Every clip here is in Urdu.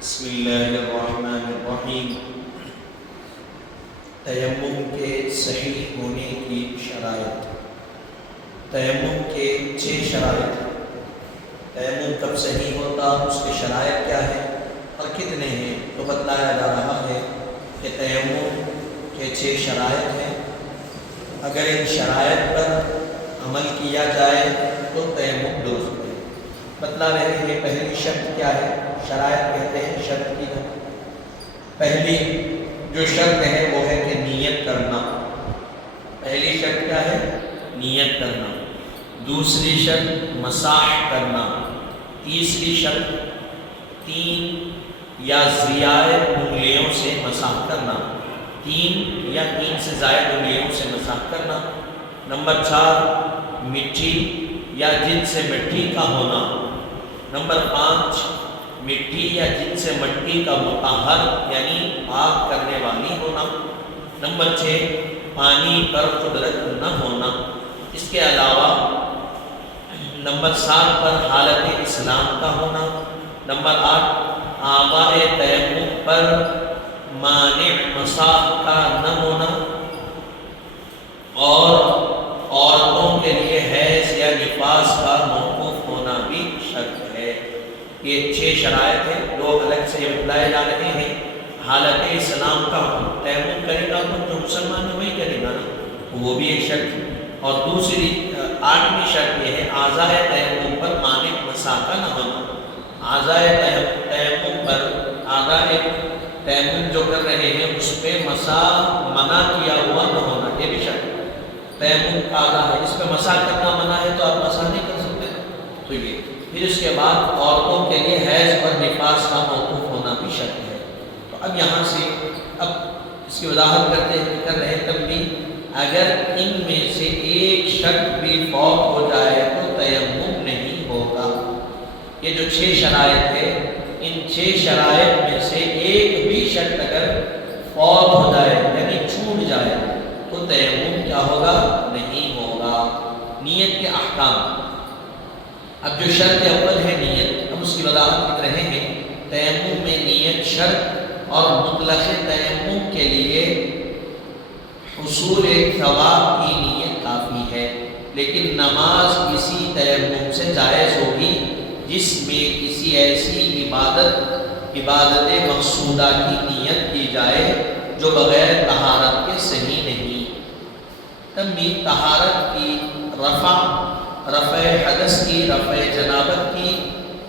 بسم اللہ الرحمن الرحیم۔ تیمم کے صحیح ہونے کی شرائط۔ تیمم کے 6 شرائط۔ تیمم کب صحیح ہوتا، اس کے شرائط کیا ہیں اور کتنے ہیں، تو بتلایا جا رہا ہے کہ تیمم کے 6 شرائط ہیں۔ اگر ان شرائط پر عمل کیا جائے تو تیمم درست ہے۔ بتلا رہے ہیں پہلی شرط کیا ہے، شرائط کہتے ہیں شرط کی۔ پہلی جو شرط ہے وہ ہے کہ نیت کرنا۔ پہلی شرط کیا ہے، نیت کرنا۔ دوسری شرط مساح کرنا۔ تیسری شرط 3 یا زیادہ انگلیوں سے مساح کرنا۔ 3 یا 3 سے زائد انگلیوں سے مساح کرنا۔ نمبر 4 مٹی یا جن سے مٹی کا ہونا۔ نمبر 5 مٹی یا جن سے مٹی کا مطہر یعنی پاک کرنے والی ہونا۔ نمبر 6 پانی پر قدرت نہ ہونا۔ اس کے علاوہ نمبر 7 پر حالت اسلام کا ہونا۔ نمبر 8 اعضاء تیمم پر مانع مساح کا نہ ہونا، اور عورتوں کے لیے حیض یا نفاس کا موقوف ہونا بھی شرط ہے۔ یہ 6 شرائط ہیں، لوگ الگ سے بتلائے جا رہے ہیں۔ حالت اسلام کا تیمم کرے گا تو جو مسلمان ہے وہی کرے گا نا، وہ بھی ایک شرط ہے۔ اور دوسری 8ویں شرط یہ ہے اعضاء تیمم پر مانع مساح کا نہ ہونا۔ اعضاء تیمم پر اعضاء تیمم جو کر رہے ہیں اس پہ مساح منع کیا ہوا نہ ہونا، یہ بھی شرط ہے۔ تیمم کا اعضاء ہے، اس پہ مساح کرنا منع ہے تو آپ مساح نہیں کر سکتے، تو یہ پھر اس کے بعد عورتوں کے لیے حیض اور نفاس کا موقوف ہونا بھی شرط ہے۔ تو اب یہاں سے اب اس کی وضاحت کر رہے تب بھی اگر ان میں سے ایک شرط بھی فوت ہو جائے تو تیمم نہیں ہوگا۔ یہ جو 6 شرائط ہے، ان 6 شرائط میں سے ایک بھی شرط اگر فوت ہو جائے یعنی چھوٹ جائے تو تیمم کیا ہوگا، نہیں ہوگا۔ نیت کے احکام۔ اب جو شرط اول ہے نیت، اب اس کی وضاحت کر رہے ہیں۔ تیمم میں نیت شرط اور مطلق تیمم کے لیے حصول ثواب کی نیت کافی ہے، لیکن نماز کسی تیمم سے جائز ہوگی جس میں کسی ایسی عبادت مقصودہ کی نیت کی جائے جو بغیر طہارت کے صحیح نہیں۔ تنبیہ، طہارت کی، رفع حدث کی، رفع جنابت کی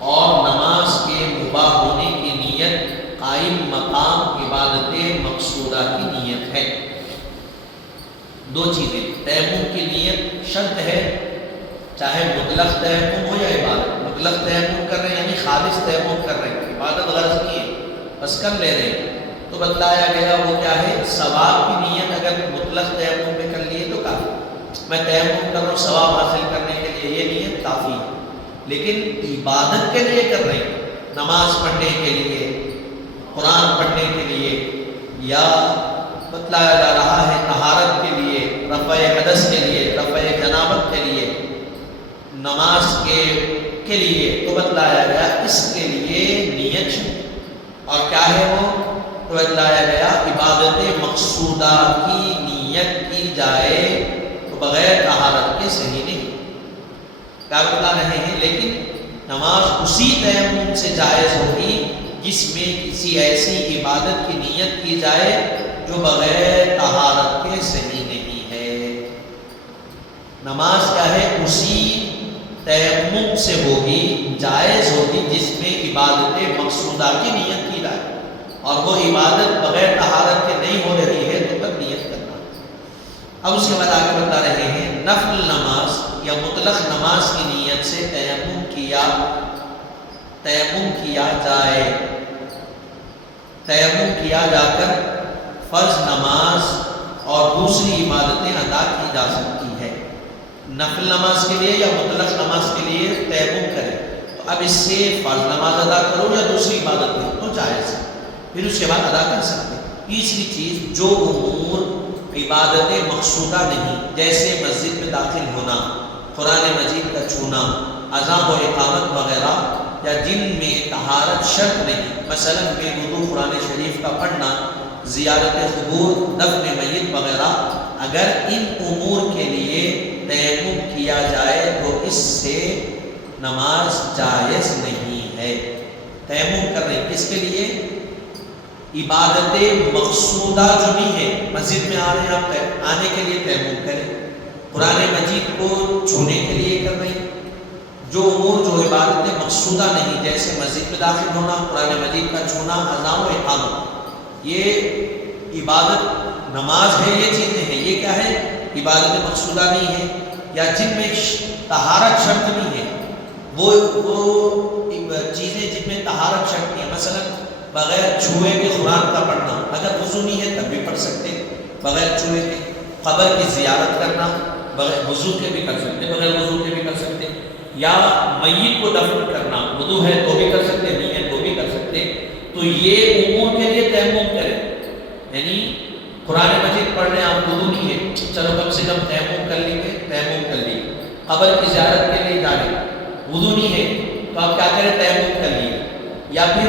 اور نماز کے مباح ہونے کی نیت قائم مقام عبادت مقصودہ کی نیت ہے۔ 2 چیزیں، تیمم کی نیت شرط ہے، چاہے مطلق تیمم ہو یا عبادت۔ مطلق تیمم کر رہے ہیں یعنی خالص تیمم کر رہے ہیں، عبادت غرض نہیں ہے، بس کر لے رہے ہیں، تو بتلایا گیا وہ کیا ہے، ثواب کی نیت اگر مطلق تیمم میں کر لیے تو کافی۔ میں تیمم کر رہا ہوں ثواب حاصل کرنے کے لیے، یہ نیت کافی ہے۔ لیکن عبادت کے لیے کر رہے ہیں، نماز پڑھنے کے لیے، قرآن پڑھنے کے لیے، یا بتلایا جا رہا ہے طہارت کے لیے، رفع حدث کے لیے، رفع جنابت کے لیے، نماز کے لیے، تو بتلایا گیا اس کے لیے نیت شرط۔ اور کیا ہے وہ، تو بتلایا گیا عبادت مقصودہ کی نیت کی جائے تو بغیر طہارت کے صحیح نہیں۔ کیا بتا رہے ہیں، لیکن نماز اسی تیمم سے جائز ہوگی جس میں کسی ایسی عبادت کی نیت کی جائے جو بغیر طہارت کے صحیح نہیں ہے۔ نماز کیا ہے، اسی تیمم سے ہوگی، جائز ہوگی جس میں عبادت مقصودہ کی نیت کی جائے، اور وہ عبادت بغیر طہارت کے نہیں ہو رہی ہے تو تب نیت کرنا۔ اب اس کے بعد آگے بتا رہے ہیں نفل نماز یا مطلق نماز کی نیت سے تیمم کیا جا کر فرض نماز اور دوسری عبادتیں ادا کی جا سکتی ہے۔ نفل نماز کے لیے یا مطلق نماز کے لیے تیمم کرے تو اب اس سے فرض نماز ادا کرو یا دوسری عبادت ہے تو جائز ہے، پھر اس کے بعد ادا کر سکتے۔ تیسری چیز، جو امور عبادت مقصودہ نہیں، جیسے مسجد میں داخل ہونا، قرآن مجید کا چھونا، اذان و اقامت وغیرہ، یا جن میں طہارت شرط نہیں، مثلا بے وضو قرآن شریف کا پڑھنا، زیارت قبور، دفن میت وغیرہ، اگر ان امور کے لیے تیمم کیا جائے تو اس سے نماز جائز نہیں ہے۔ تیمم کر رہے کس کے لیے؟ عبادت مقصودہ جو بھی ہے، مسجد میں آ رہے ہیں آپ، آنے کے لیے تیمم کریں، قرآن مجید کو چھونے کے لیے کر رہے ہیں۔ جو امور جو عبادت مقصودہ نہیں، جیسے مسجد میں داخل ہونا، قرآن مجید کا چھونا، اذان و اقامت، یہ عبادت نماز ہے، یہ چیزیں ہیں، یہ کیا ہے؟ عبادت مقصودہ نہیں ہے۔ یا جن میں طہارت شرط نہیں ہے، وہ چیزیں جن میں طہارت شرط نہیں ہے، مثلا بغیر چھوئے کے قرآن کا پڑھنا، اگر وضو نہیں ہے تب بھی پڑھ سکتے بغیر چھوئے کے۔ قبر کی زیارت کرنا بغیر وضو کے بھی کر سکتے، بغیر وضو کے بھی کر سکتے۔ یا میت کو دفن کرنا، وضو ہے تو بھی کر سکتے، نہیں ہے تو بھی کر سکتے۔ تو یہ امور کے لیے تیمم کریں، یعنی قرآن مجید پڑھ رہے ہیں آپ، وضو نہیں ہے، چلو کم سے کم تیمم کر لیں گے، تیمم کر لیے۔ قبر کی زیارت کے لیے جا رہے ہیں، وضو نہیں ہے تو آپ کیا کریں؟ تیمم کر لیے۔ یا پھر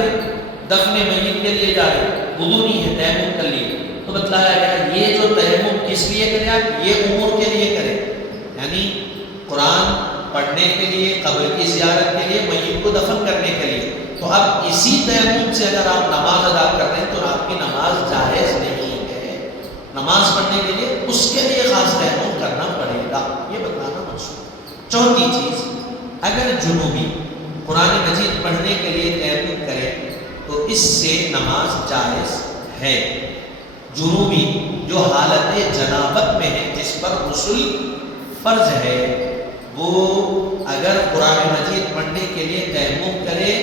دفن میت کے لیے جا رہے ہیں، وضو نہیں ہے، تیمم کر لیے۔ تو بتلایا گیا یہ جو تیمم کس لیے کریں آپ؟ یہ امور کے لیے کریں، یعنی قرآن پڑھنے کے لیے، قبر کی زیارت کے لیے، میت کو دفن کرنے کے لیے۔ تو اب اسی تیمم سے اگر آپ نماز ادا کر رہے ہیں تو آپ کی نماز جائز نہیں ہے۔ نماز پڑھنے کے لیے اس کے لیے خاص تیمم کرنا پڑے گا، یہ بتانا مقصود۔ چوتھی چیز، اگر جنوبی قرآن مجید پڑھنے کے لیے تیمم کرے تو اس سے نماز جائز ہے۔ جنوبی جو حالت جنابت میں ہے، جس پر غسل فرض ہے، وہ اگر قرآن مجید پڑھنے کے لیے تیمم کرے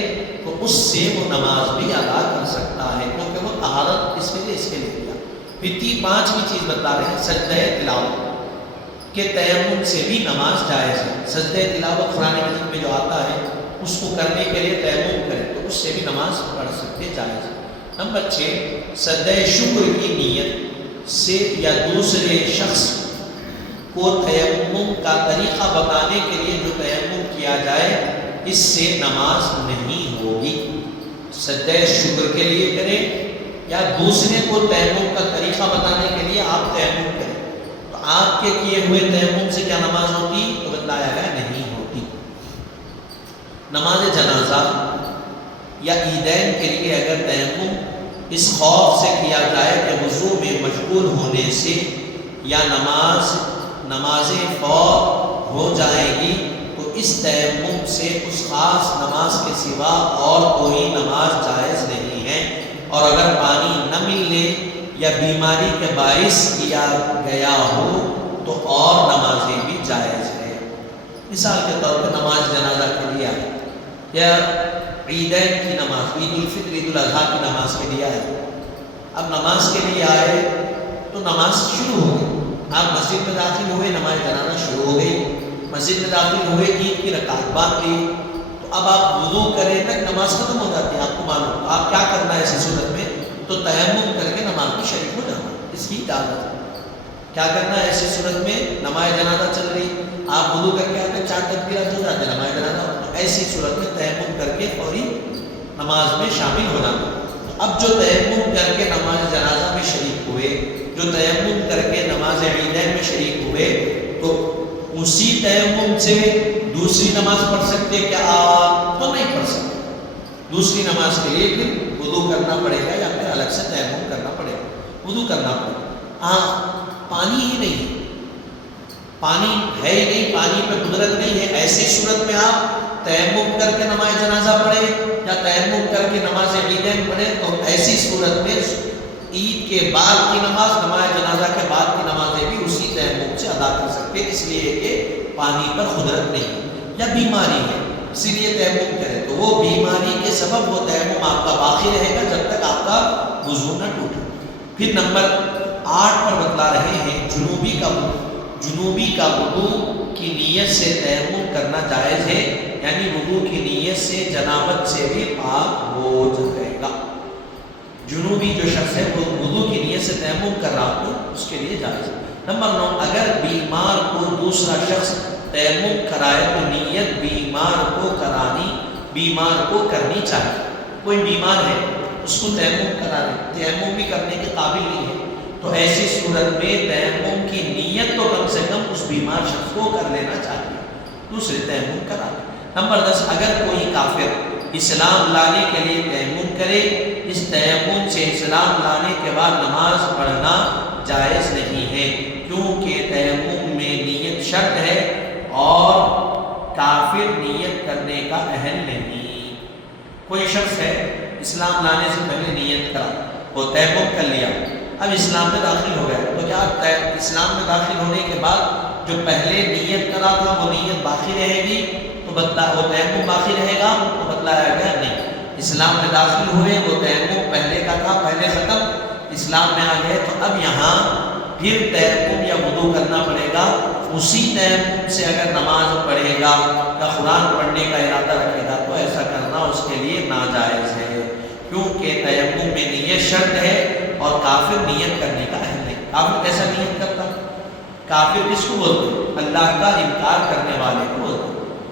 تو اس سے وہ نماز بھی ادا کر سکتا ہے، کیونکہ وہ طہارت اس کے لیے کیا۔ پھر پانچویں چیز بتا رہے ہیں، سجدہ تلاوت کہ تیمم سے بھی نماز جائز ہے۔ سجدہ تلاوت قرآن مجید میں جو آتا ہے اس کو کرنے کے لیے تیمم کرے تو اس سے بھی نماز پڑھ سکتے، جائز ہے۔ نمبر 6، سجدہ شکر کی نیت سے یا دوسرے شخص کو تیمم کا طریقہ بتانے کے لیے جو تیمم کیا جائے اس سے نماز نہیں ہوگی۔ سجدہ شکر کے لیے کریں یا دوسرے کو تیمم کا طریقہ بتانے کے لیے آپ تیمم کریں، تو آپ کے کیے ہوئے تیمم سے کیا نماز ہوتی؟ تو بتلایا گیا نہیں ہوتی۔ نماز جنازہ یا عیدین کے لیے اگر تیمم اس خوف سے کیا جائے کہ وضو میں مشغول ہونے سے یا نمازیں فوت ہو جائیں گی تو اس تیمم سے اس خاص نماز کے سوا اور کوئی نماز جائز نہیں ہے۔ اور اگر پانی نہ ملنے یا بیماری کے باعث کیا گیا ہو تو اور نمازیں بھی جائز ہے۔ مثال کے طور پر نماز جنازہ کے لیے آئے یا عیدین کی نماز، عید الفطر، عید الاضحیٰ کی نماز کے لیے آئے، اب نماز کے لیے آئے تو نماز شروع ہو گئی، آپ مسجد میں داخل ہوئے، نماز جنازہ شروع ہو گئی، مسجد میں داخل ہوئے، عید کی رکعت باندھ لی، تو اب آپ وضو کریں تک نماز ختم ہو جاتی ہے، آپ کو معلوم، آپ کیا کرنا ہے ایسی صورت میں؟ تو تیمم کر کے نماز میں شریک ہو جانا، اس کی اجازت ہے۔ کیا کرنا ہے ایسی صورت میں؟ نماز جنازہ چل رہی، آپ وضو کر کے آتے ہیں، 4 تکبیرات ہو جاتے ہیں، نماز جنازہ، تو ایسی صورت میں تیمم کر کے فوری نماز میں شامل ہو جانا۔ اب جو تیمم کر کے نماز جنازہ میں شریک ہوئے، جو تیمم کر کے نماز عیدین میں شریک ہوئے، تو اسی تیمم سے دوسری نماز پڑھ سکتے کیا آپ؟ تو نہیں پڑھ سکتے۔ دوسری نماز کے لیے پھر وضو کرنا پڑے گا یا پھر الگ سے تیمم کرنا پڑے گا، وضو کرنا پڑے گا۔ پانی ہی نہیں، پانی ہے ہی نہیں، پانی پہ قدرت نہیں ہے، ایسی صورت میں آپ تیمم کر کے نماز جنازہ پڑھے یا تیمم کر کے نماز عیدین پڑھے، تو ایسی صورت میں عید کے بعد کی نماز، نماز جنازہ کے بعد کی نمازیں بھی اسی تیمم سے ادا کر سکتے، اس لیے کہ پانی پر قدرت نہیں۔ یا بیماری ہے اسی لیے تیمم کرے تو وہ بیماری کے سبب وہ تیمم آپ کا باقی رہے گا جب تک آپ کا وضو نہ ٹوٹے۔ پھر نمبر 8 پر بتلا رہے ہیں جنوبی کا وضو کی نیت سے تیمم کرنا جائز ہے، یعنی وضو کی نیت سے جنابت سے بھی پاک ہو جائے گا۔ جنوبی جو شخص ہے وہ وضو کی نیت سے تیمم کر رہا تو اس کے لیے جائز ہے۔ نمبر 9، اگر بیمار کو دوسرا شخص تیمم کرائے تو نیت بیمار کو کرانی بیمار کو کرنی چاہیے۔ کوئی بیمار ہے اس کو تیمم کرا دے، تیمم بھی کرنے کے قابل نہیں ہے، تو ایسی صورت میں تیمم کی نیت تو کم سے کم اس بیمار شخص کو کر لینا چاہیے، دوسرے تیمم کرا دے۔ نمبر 10، اگر کوئی کافر اسلام لانے کے لیے تیمم کرے، اس تیمم سے اسلام لانے کے بعد نماز پڑھنا جائز نہیں ہے، کیونکہ تیمم میں نیت شرط ہے اور کافر نیت کرنے کا اہل نہیں۔ کوئی شخص ہے اسلام لانے سے پہلے نیت کرا، وہ تیمم کر لیا، اب اسلام میں داخل ہو گیا، تو کیا اسلام میں داخل ہونے کے بعد جو پہلے نیت کرا تھا وہ نیت باقی رہے گی؟ تو وہ تیمم باقی رہے گا؟ تو بتلایا گیا نہیں، اسلام میں داخل ہوئے، وہ تیمم پہلے کا تھا، پہلے ختم، اسلام میں آ گئے، تو اب یہاں پھر تیمم یا وضو کرنا پڑے گا۔ اسی تیمم سے اگر نماز پڑھے گا یا قرآن پڑھنے کا ارادہ رکھے گا تو ایسا کرنا اس کے لیے ناجائز ہے، کیونکہ تیمم میں نیت شرط ہے اور کافر نیت کرنے کا اہل نہیں۔ کافر کیسا نیت کرتا؟ کافر کس کو بولتے؟ اللہ کا انکار کرنے والے کو بولتے۔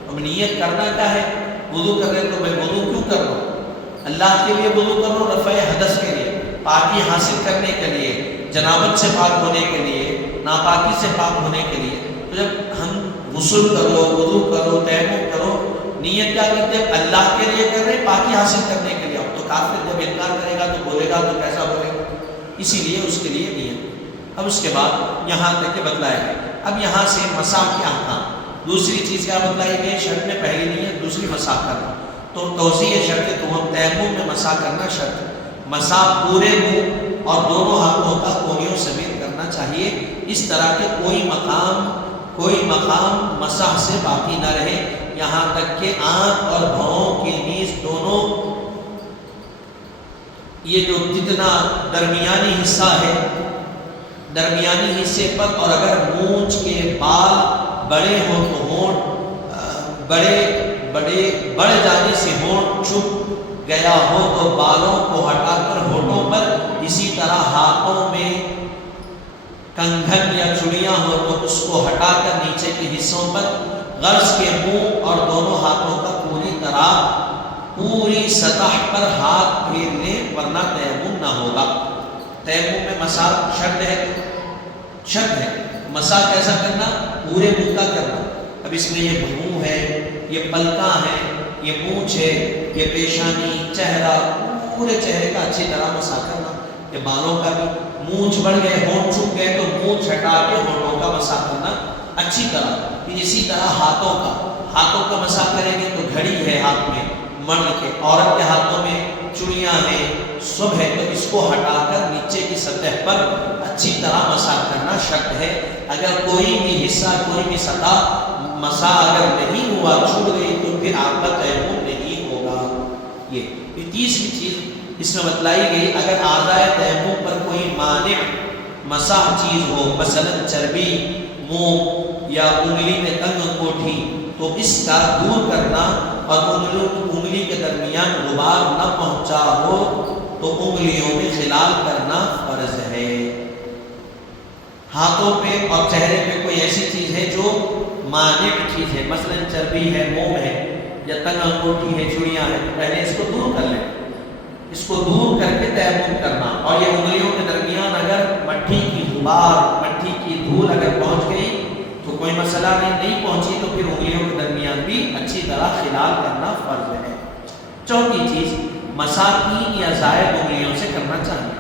اب نیت کرنا کیا ہے؟ وضو کر رہے تو میں وضو کیوں کر رہا ہوں؟ اللہ کے لیے وضو کر رہا ہوں، رفع حدث کے لیے، پاکی حاصل کرنے کے لیے، جنابت سے پاک ہونے کے لیے، ناپاکی سے پاک ہونے کے لیے۔ تو جب ہم غسل کرو، وضو کرو، تیمم کرو، نیت کیا کرتے ہیں؟ اللہ کے لیے کر رہے ہیں، پاکی حاصل کرنے کے لیے۔ اب تو کافر جب انکار کرے گا تو بولے گا تو کیسا بولے گا؟ اسی لیے اس کے لیے نیت۔ اب اس کے بعد یہاں تک کہ بتلایا گیا، اب یہاں سے مسح کے احکام، دوسری چیز کیا بتلائی گئی؟ شرط میں پہلی نیت، دوسری مسح کرنا۔ تو توضیح شرط ہے، تو ہم تیمم میں مسح کرنا شرط ہے، مسح پورے منہ اور دونوں ہاتھوں کا کونیوں سمیت کرنا چاہیے، اس طرح کے کوئی مقام مسح سے باقی نہ رہے، یہاں تک کہ آنکھ اور بھووں کے نیز دونوں، یہ جو جتنا درمیانی حصہ ہے، درمیانی حصے پر، اور اگر مونچھ کے بال بڑے ہوں تو ہونٹ بڑھ جانے سے ہونٹ چھپ گیا ہو تو بالوں کو ہٹا کر ہونٹوں پر، اسی طرح ہاتھوں میں کنگھن یا چوڑیاں ہو تو اس کو ہٹا کر نیچے کے حصوں پر، غرض کے منہ اور دونوں ہاتھوں کا پوری طرح پوری سطح پر ہاتھ پھیر لیں، ورنہ تیمم نہ ہوگا۔ تیمم میں مسح شرط ہے، مسح کیسا کرنا؟ پورے منہ کا کرنا۔ اب اس میں یہ منہ ہے، یہ پلکاں ہے، یہ مونچھ ہے، یہ پیشانی، چہرہ، پورے چہرے کا اچھی طرح مسح کرنا۔ یہ بالوں کا بھی، مونچھ بڑھ گئے، ہونٹ چھپ گئے تو مونچھ ہٹا کے ہونٹوں کا مسح کرنا اچھی طرح۔ پھر اسی طرح ہاتھوں کا مسح کریں گے تو گھڑی ہے ہاتھ میں مرد کے، عورت کے ہاتھوں میں چوڑیاں ہیں، سب ہے، تو اس کو ہٹا کر نیچے کی سطح پر اچھی طرح مسح کرنا شرط ہے۔ اگر کوئی بھی حصہ، کوئی بھی سطح مسح اگر نہیں ہوا، چھوٹ گئی، تو پھر آپ کا تیمم نہیں ہوگا۔ یہ تیسری چیز اس میں بتلائی گئی، اگر اعضائے تیمم پر کوئی مانع مسح چیز ہو، مثلا چربی، منہ یا انگلی میں تنگ انگوٹھی، تو اس کا دور کرنا، اور انگلی کے درمیان غبار نہ پہنچا ہو تو انگلیوں میں خلال کرنا فرض ہے۔ ہاتھوں پہ اور چہرے پہ کوئی ایسی چیز ہے جو مانع چیز ہے، مثلا چربی ہے، موم ہے، یا تنگ انگوٹھی ہے، چوڑیاں ہیں، تو پہلے اس کو دور کر لیں، اس کو دور کر کے تیمم کرنا۔ اور یہ انگلیوں کے درمیان اگر مٹی کی غبار، مٹی کی دھول اگر پہنچ گئی تو کوئی مسئلہ نہیں پہنچی تو پھر انگلیوں کے درمیان بھی اچھی طرح خلال کرنا فرض ہے۔ چوتھی چیز، مسح 3 یا زائد انگلیوں سے کرنا چاہیے،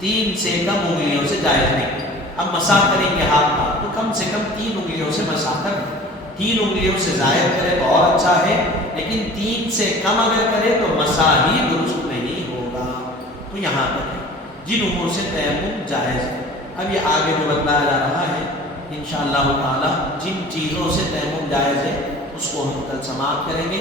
3 سے کم انگلیوں سے جائز نہیں۔ اب مسح کریں گے ہاتھ کا تو کم سے کم 3 انگلیوں سے مسح کریں، 3 انگلیوں سے زائد کرے تو اور اچھا ہے، لیکن 3 سے کم اگر کرے تو مسح ہی درست نہیں ہوگا۔ تو یہاں تک ہے جن امور سے تیمم جائز ہے۔ اب یہ آگے جو بتلایا جا رہا ہے انشاءاللہ تعالی، جن چیزوں سے تیمم جائز ہے اس کو ہم کل سماعت کریں گے۔